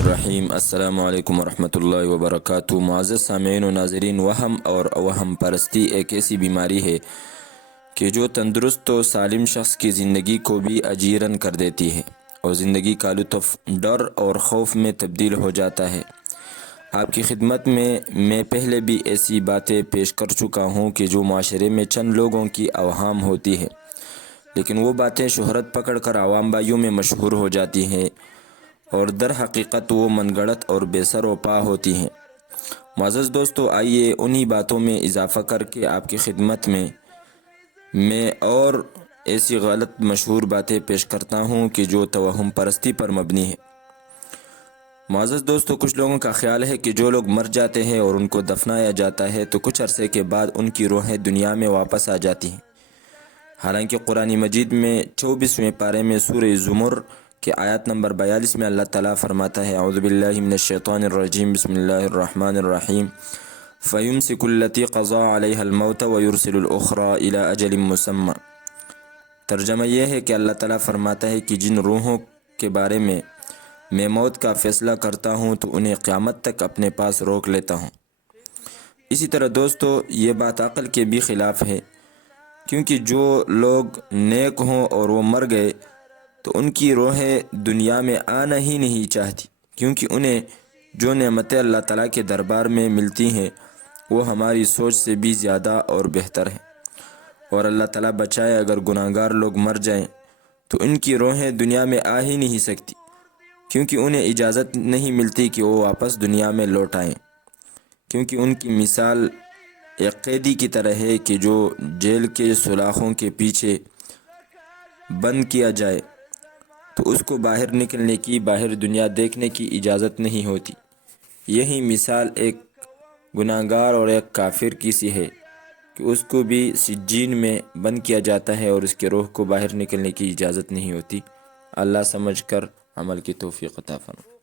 الرحیم۔ السلام علیکم ورحمۃ اللہ وبرکاتہ۔ معزز سامعین و ناظرین، وہم اور اوہم پرستی ایک ایسی بیماری ہے کہ جو تندرست و سالم شخص کی زندگی کو بھی اجیرن کر دیتی ہے اور زندگی کا لطف ڈر اور خوف میں تبدیل ہو جاتا ہے۔ آپ کی خدمت میں پہلے بھی ایسی باتیں پیش کر چکا ہوں کہ جو معاشرے میں چند لوگوں کی اوہام ہوتی ہے، لیکن وہ باتیں شہرت پکڑ کر عوام بائیوں میں مشہور ہو جاتی ہیں اور در حقیقت وہ من گھڑت اور بے سر و پا ہوتی ہیں۔ معزز دوستو، آئیے انہی باتوں میں اضافہ کر کے آپ کی خدمت میں اور ایسی غلط مشہور باتیں پیش کرتا ہوں کہ جو توہم پرستی پر مبنی ہے۔ معزز دوستو، کچھ لوگوں کا خیال ہے کہ جو لوگ مر جاتے ہیں اور ان کو دفنایا جاتا ہے تو کچھ عرصے کے بعد ان کی روحیں دنیا میں واپس آ جاتی ہیں، حالانکہ قرآن مجید میں 24ویں پارے میں سورہ زمر کہ آیت نمبر 42 میں اللہ تعالیٰ فرماتا ہے: اعوذ باللہ من الشیطان الرجیم، بسم اللہ الرحمن الرحیم، فَيُمْسِكُ الَّتِي قَضَى عَلَيْهَا الْمَوْتَ وَيُرْسِلُ الْأُخْرَى إِلَى أَجَلٍ مُّسَمًّى۔ ترجمہ یہ ہے کہ اللہ تعالیٰ فرماتا ہے کہ جن روحوں کے بارے میں موت کا فیصلہ کرتا ہوں تو انہیں قیامت تک اپنے پاس روک لیتا ہوں۔ اسی طرح دوستو، یہ بات عقل کے بھی خلاف ہے، کیونکہ جو لوگ نیک ہوں اور وہ مر گئے تو ان کی روحیں دنیا میں آنا ہی نہیں چاہتی، کیونکہ انہیں جو نعمتیں اللہ تعالیٰ کے دربار میں ملتی ہیں وہ ہماری سوچ سے بھی زیادہ اور بہتر ہیں، اور اللہ تعالیٰ بچائے اگر گناہگار لوگ مر جائیں تو ان کی روحیں دنیا میں آ ہی نہیں سکتی، کیونکہ انہیں اجازت نہیں ملتی کہ وہ واپس دنیا میں لوٹ آئیں، کیونکہ ان کی مثال ایک قیدی کی طرح ہے کہ جو جیل کے سلاخوں کے پیچھے بند کیا جائے تو اس کو باہر نکلنے کی، باہر دنیا دیکھنے کی اجازت نہیں ہوتی۔ یہی مثال ایک گناہگار اور ایک کافر کی سی ہے کہ اس کو بھی سجین میں بند کیا جاتا ہے اور اس کے روح کو باہر نکلنے کی اجازت نہیں ہوتی۔ اللہ سمجھ کر عمل کی توفیق عطا فرمائے۔